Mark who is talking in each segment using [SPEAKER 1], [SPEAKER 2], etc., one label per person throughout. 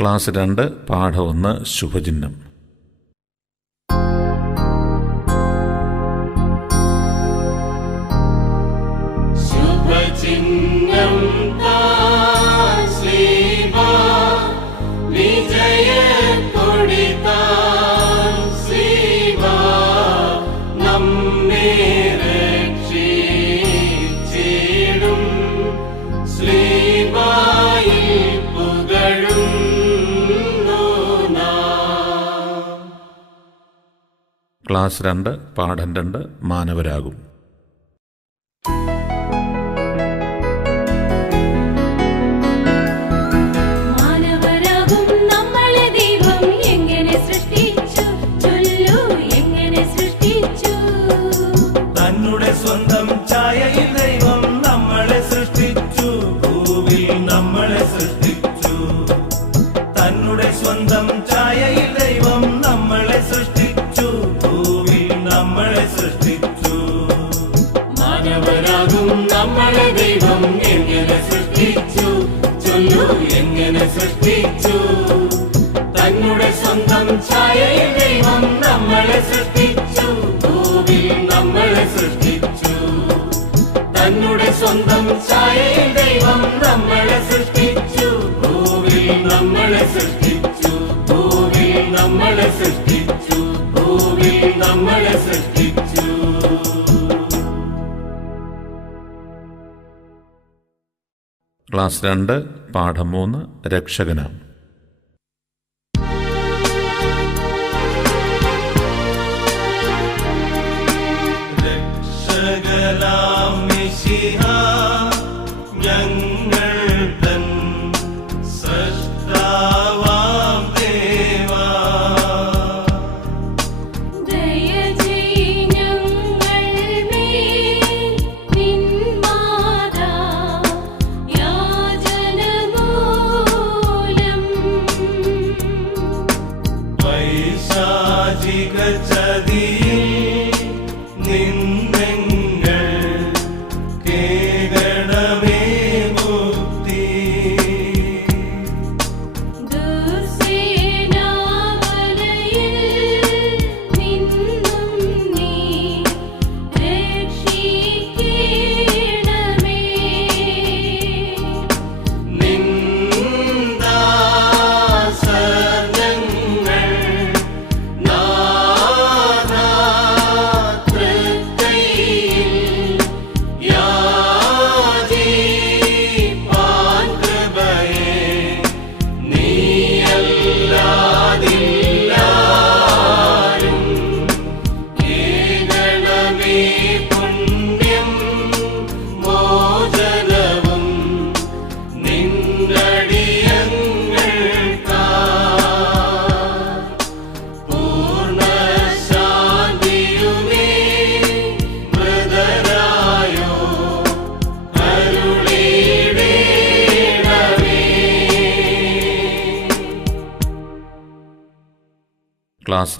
[SPEAKER 1] Class രണ്ട് പാഠം ഒന്ന് ശുഭചിഹ്നം. ക്ലാസ് രണ്ട് പാഠം രണ്ട് മാനവരാകും.
[SPEAKER 2] സ്വന്തം ദൈവം നമ്മളെ സൃഷ്ടിച്ചു. ഭൂവിൽ നമ്മളെ സൃഷ്ടിച്ചു. ഭൂവിൽ നമ്മളെ സൃഷ്ടിച്ചു.
[SPEAKER 3] ഭൂവിൽ നമ്മളെ സൃഷ്ടിച്ചു.
[SPEAKER 1] ക്ലാസ് രണ്ട് പാഠം മൂന്ന് രക്ഷകനാണ്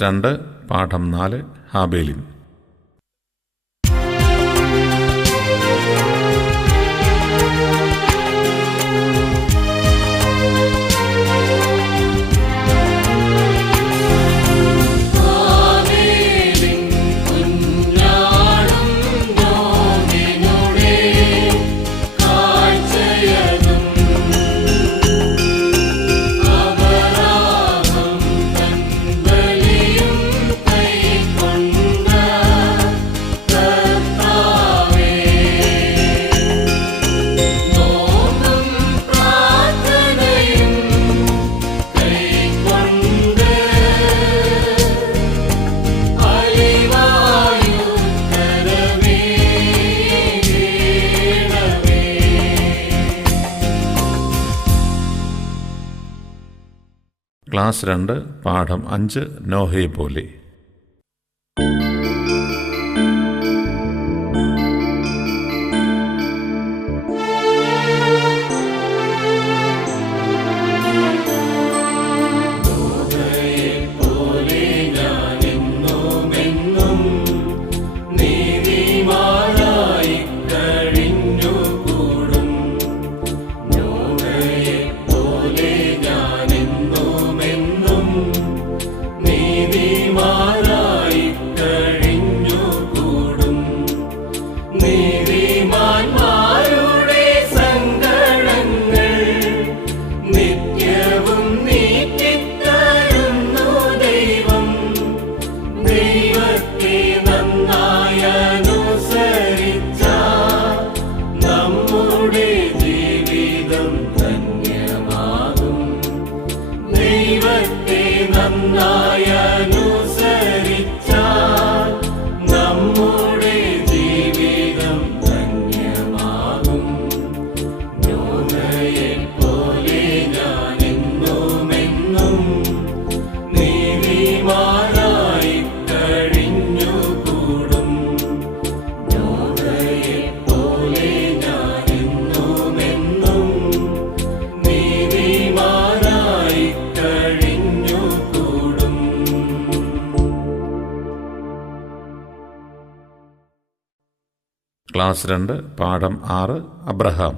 [SPEAKER 1] രണ്ട് പാഠം നാല് ഹാബേലിൻ. ക്ലാസ് രണ്ട് പാഠം അഞ്ച് നോഹയെ പോലെ. ക്ലാസ് രണ്ട് പാഠം ആറ് അബ്രഹാം.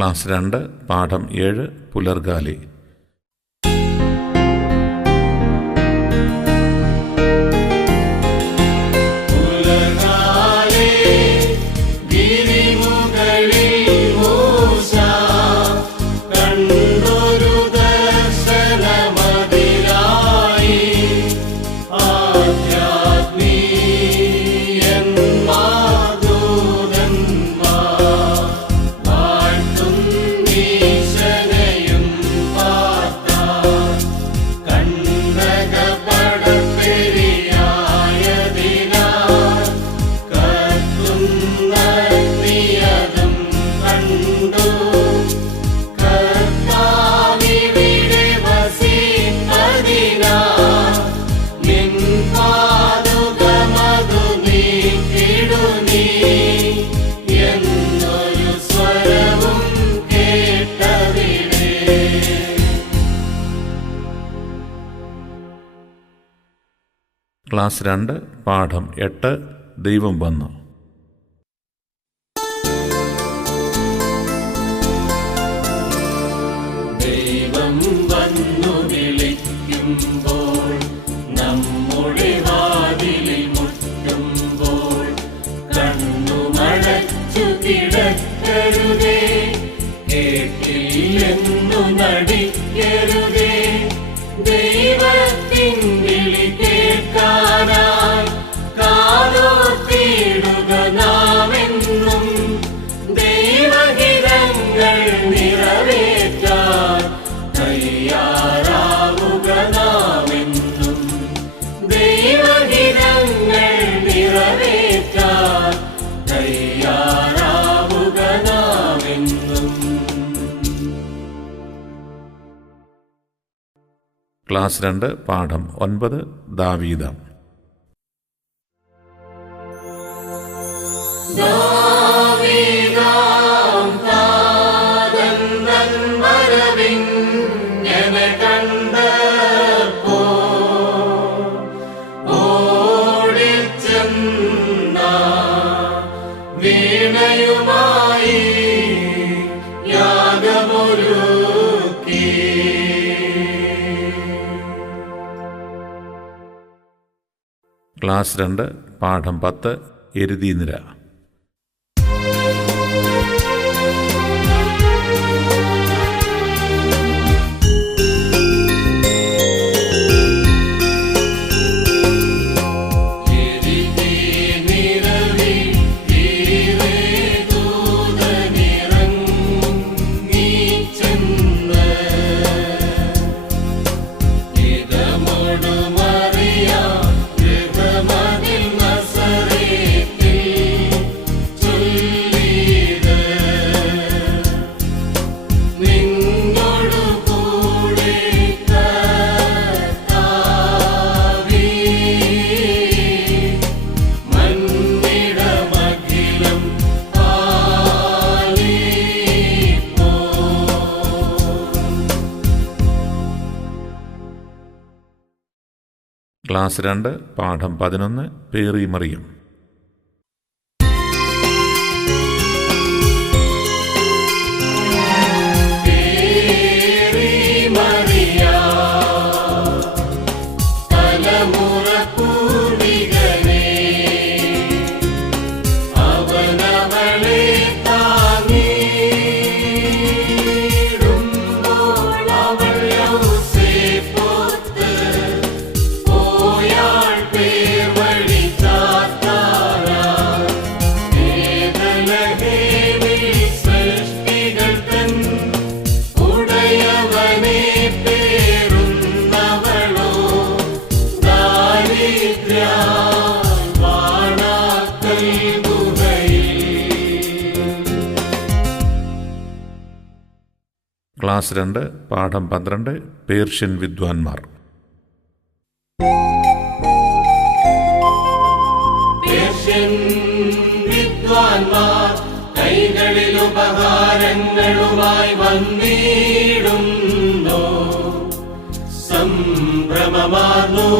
[SPEAKER 1] ക്ലാസ് രണ്ട് പാഠം ഏഴ്
[SPEAKER 3] പുലർഗാലി
[SPEAKER 1] ക്ലാസ് രണ്ട് പാഠം എട്ട് ദൈവം വന്നു. പന്ത്രണ്ട് പാഠം ഒൻപത് ദാവീദം.
[SPEAKER 3] No
[SPEAKER 1] ക്ലാസ് രണ്ട് പാഠം പത്ത്
[SPEAKER 3] എരുതി നിര.
[SPEAKER 1] ക്ലാസ് രണ്ട് പാഠം പതിനൊന്ന് പേറി മറിയം. പന്ത്രണ്ട് പാഠം പന്ത്രണ്ട് പേർഷ്യൻ വിദ്വാൻമാർ.
[SPEAKER 3] വിദ്വാൻമാർ കൈകളിൽ ഉപഹാരങ്ങളുമായി വന്നിടുന്നോ. സംഭ്രമമാർന്നു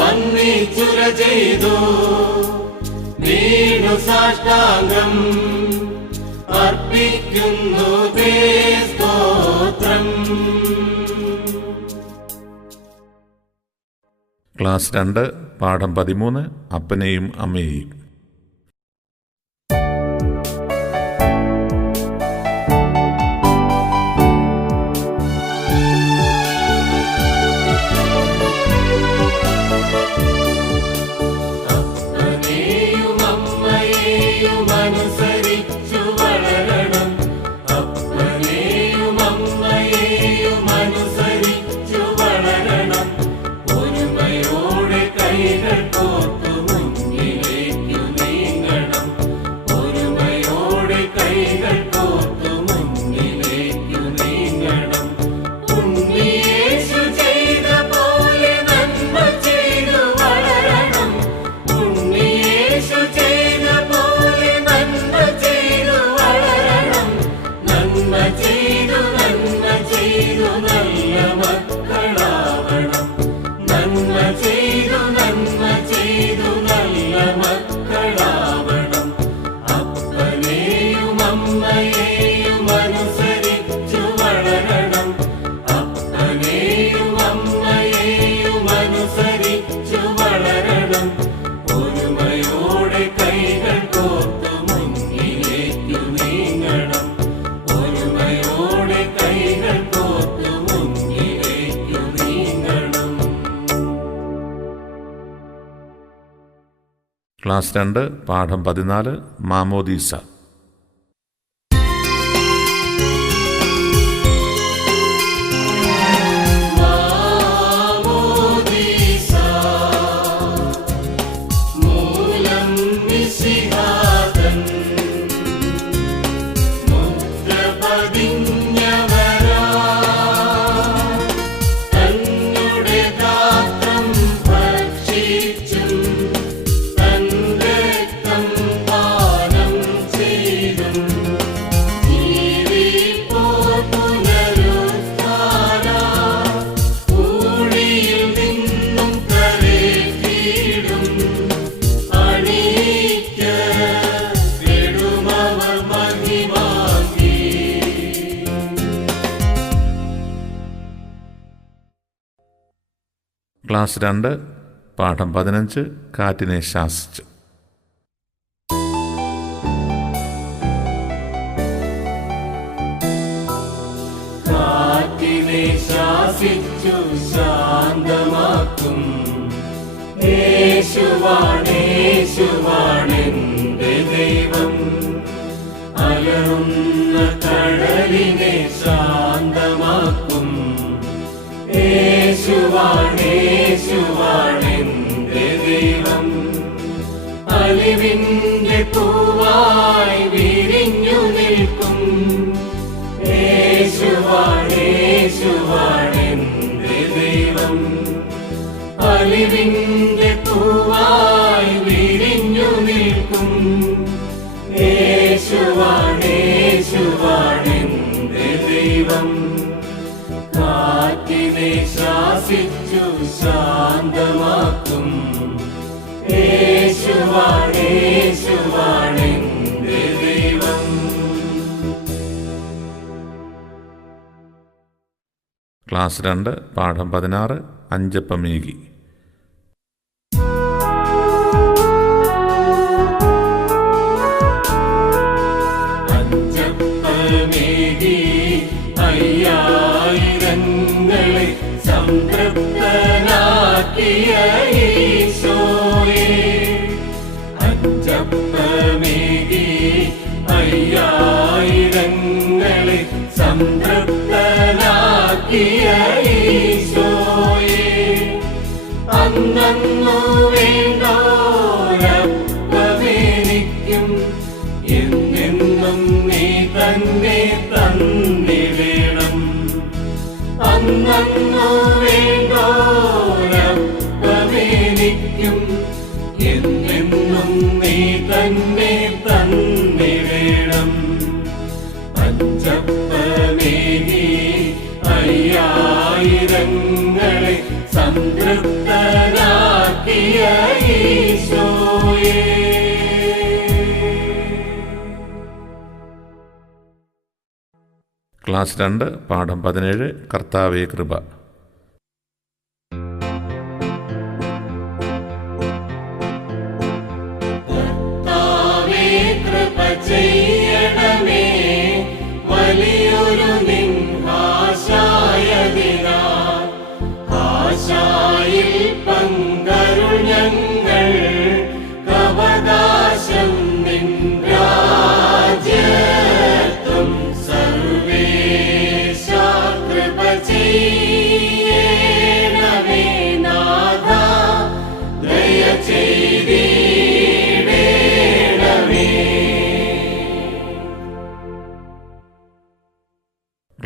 [SPEAKER 3] വന്നിച്ചുര ചെയ്തു. നീടു സാഷ്ടാംഗം അർപ്പിക്കുന്നു സ്തോത്രം.
[SPEAKER 1] ക്ലാസ് രണ്ട് പാഠം പതിമൂന്ന് അപ്പനെയും അമ്മയെയും. ക്ലാസ് രണ്ട് പാഠം പതിനാല് മാമോദീസ. ക്ലാസ് രണ്ട് പാഠം പതിനഞ്ച് കാറ്റിനെ ശാസിച്ച്.
[SPEAKER 3] കാറ്റിനെ ശാസിച്ചു ശാന്തമാക്കും. ദൈവം. അലറുന്ന കടലിനെ ശാ യേശുവാണേശുവാണെന്റെ ദൈവം. പൂവായി വിരിഞ്ഞു നിൽക്കും. ശാസിച്ചു ശാന്തമാക്കും.
[SPEAKER 1] ക്ലാസ് രണ്ട് പാഠം പതിനാറ് അഞ്ചപ്പമേകി.
[SPEAKER 3] സംതൃപ്തനാക്കിയ ഈശോയെ. അഞ്ചപ്പമേകി അയ്യായിരങ്ങളെ സംതൃപ്തനാക്കിയ ഈശോയെ. അന്നു വേണ്ടോരപ്പമേനിക്കും ഈശോയേ.
[SPEAKER 1] ക്ലാസ് രണ്ട് പാഠം പതിനേഴ് കർത്താവേ കൃപ.
[SPEAKER 3] കർത്താവേ കൃപ ചെയ്യണമേ വലിയൊരു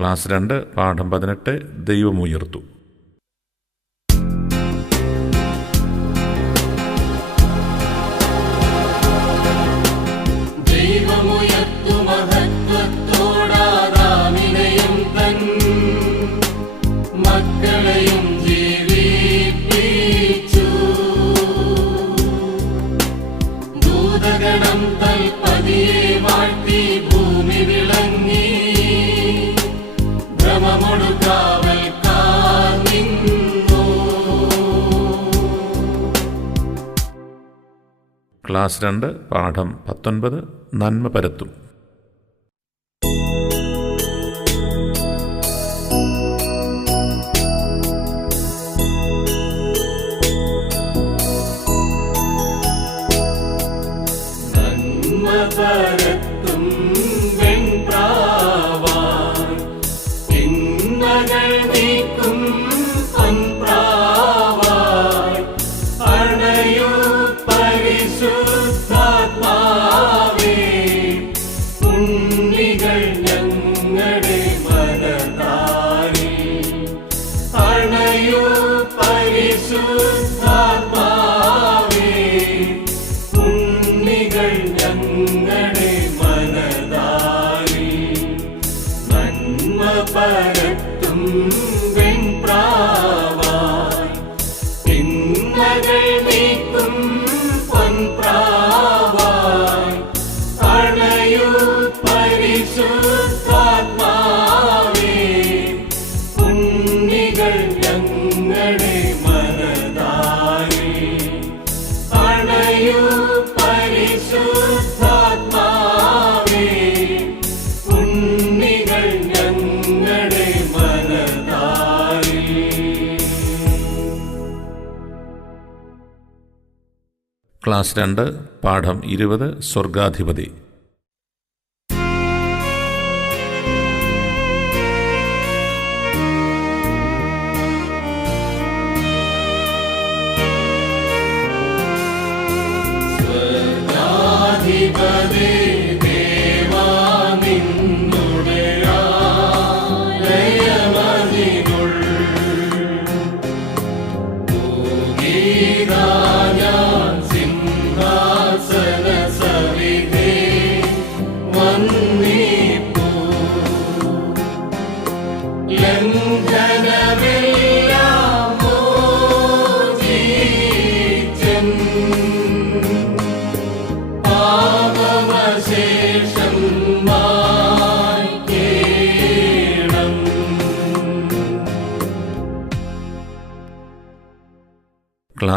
[SPEAKER 1] ക്ലാസ് രണ്ട് പാഠം പതിനെട്ട് ദൈവമുയർത്തു ക്ലാസ് രണ്ട് പാഠം പത്തൊൻപത് നന്മ പരത്തും. ക്ലാസ് രണ്ട് പാഠം ഇരുപത് സ്വർഗാധിപതി.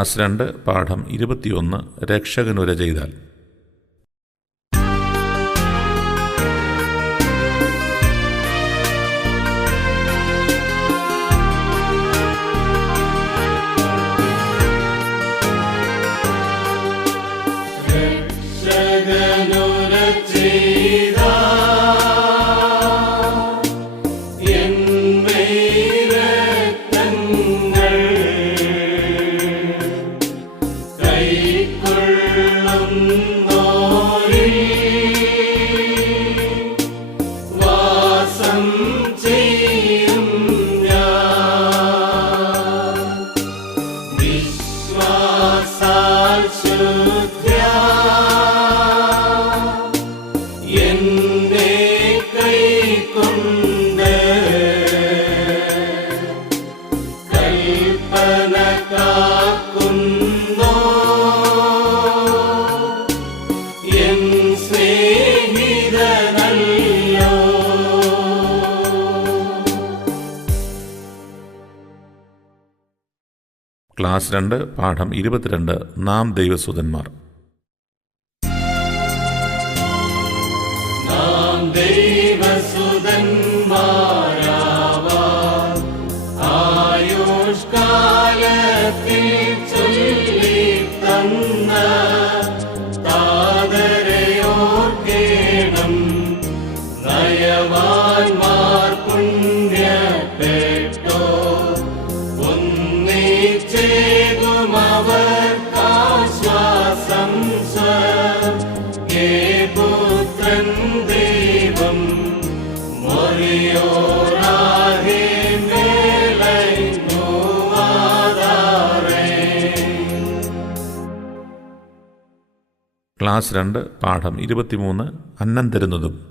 [SPEAKER 1] ക്ലാസ് രണ്ട് പാഠം ഇരുപത്തിയൊന്ന് രക്ഷകനുര ചെയ്താൽ ക്ലാസ് രണ്ട് പാഠം ഇരുപത്തിരണ്ട് നാം ദൈവസുതന്മാർ.
[SPEAKER 3] നാം
[SPEAKER 1] ക്ലാസ് രണ്ട് പാഠം ഇരുപത്തിമൂന്ന് അന്നം തരുന്നതും.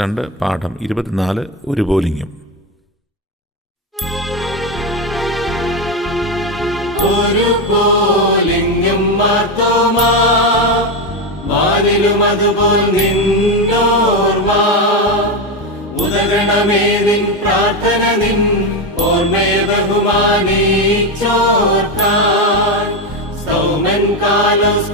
[SPEAKER 1] രണ്ട് പാഠം ഇരുപത്തിനാല് ഒരു ബോലിംഗും.
[SPEAKER 3] ഒരു ബോലിംഗും മാർത്തോമാ വാനിലും അതുപോൽ നിന്നോർവ ഉദകണമേതിൻ പ്രാർത്ഥന നിൻ ഓർമ്മയെ ബഹുമാനീച്ചോർത്താൻ സൗമൻ കാലോസ്